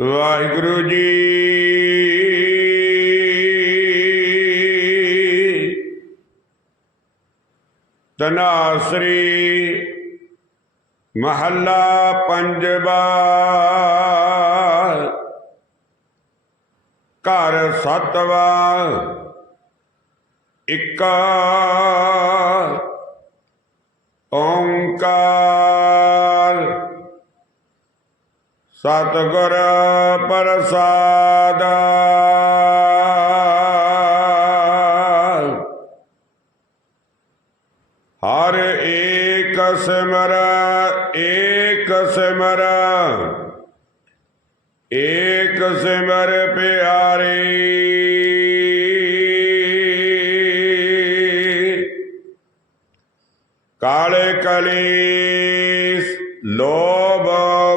ਵਾਹਿਗੁਰੂ ਜੀ। ਤਨਾਸਰੀ ਮਹੱਲਾ ਪੰਜਵਾ। ਘਰ ਸਤਵਾ। ਇਕ। ਓੰਕਾਰ। ਸਤਿਗੁਰ ਪ੍ਰਸਾਦ ਹਰ ਏਕ ਸਿਮਰ ਏਕ ਸਿਮਰ ਏਕ ਸਿਮਰ ਪਿਆਰੇ ਕਾਲੇ ਕਲੇਸ਼ ਲੋਭ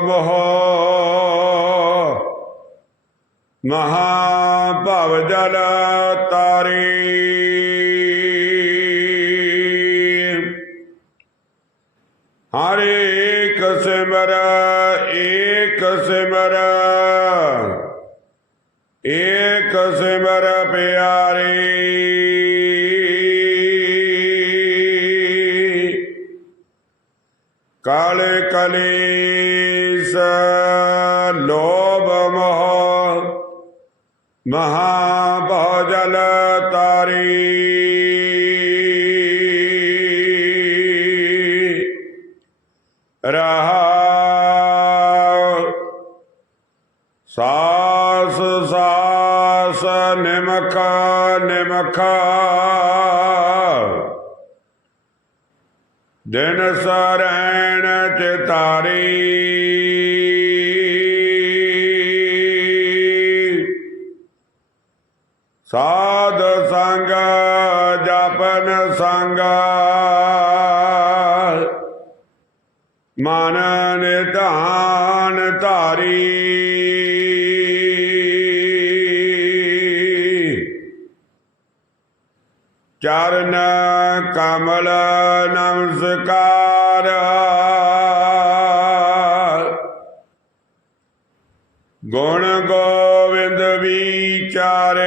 ਮੋਹ ਮਹਾ ਭਵ ਜਲ ਤਾਰੀ। ਹਰ ਏਕ ਸਿਮਰ ਏਕ ਸਿਮਰ। ਏਕ ਸਿਮਰ ਪਿਆਰੇ। ਕਾਲੇ ਕਲੇਸ਼, ਲੋਭ ਮੋਹ। ਮਹਾ ਭਜਲ ਤਾਰੀ। ਰਹਾ ਸਾਸ ਸਾਸ ਨਿਮਖ ਨਿਮਖ। ਦਿਨ ਸਰੈਣ ਚਿਤਾਰੀ। ਸਾਧ ਸੰਗ ਜਪਨ ਸੰਗ। ਮਨ ਨਿਧਾਨ ਧਾਰੀ। ਚਰਨ ਕਮਲ ਨਮਸਕਾਰ। ਗੁਣ ਗੋਵਿੰਦ ਵਿਚਾਰੇ।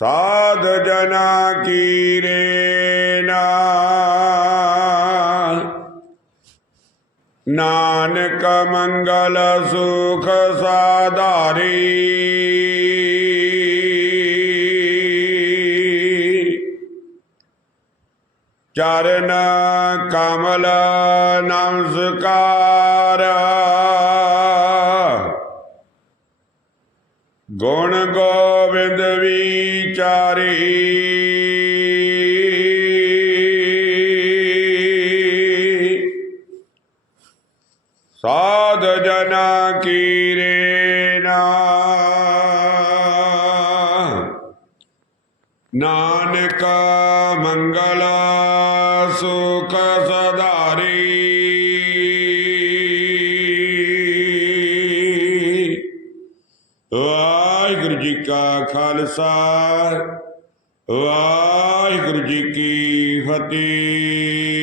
ਸਾਧ ਜਨਾ ਕੀਰੇ ਨਾ ਨਾਨਕ ਮੰਗਲ ਸੁਖ ਸਾਧਾਰੀ। ਚਰਨ ਕਮਲ ਨਮਸਕਾਰ। ਗੁਣ ਗੋਬਿੰਦ ਵਿਚਾਰੀ। ਸਾਧ ਜਨਾ ਕੀਰੇ ਰੇ ਨਾਨਕ ਮੰਗਲ ਸੁਖ ਸਦਾਰੀ ਵਾਹਿਗੁਰੂ ਜੀ ਕਾ ਖਾਲਸਾ ਵਾਹਿਗੁਰੂ ਜੀ ਕੀ ਫਤਿਹ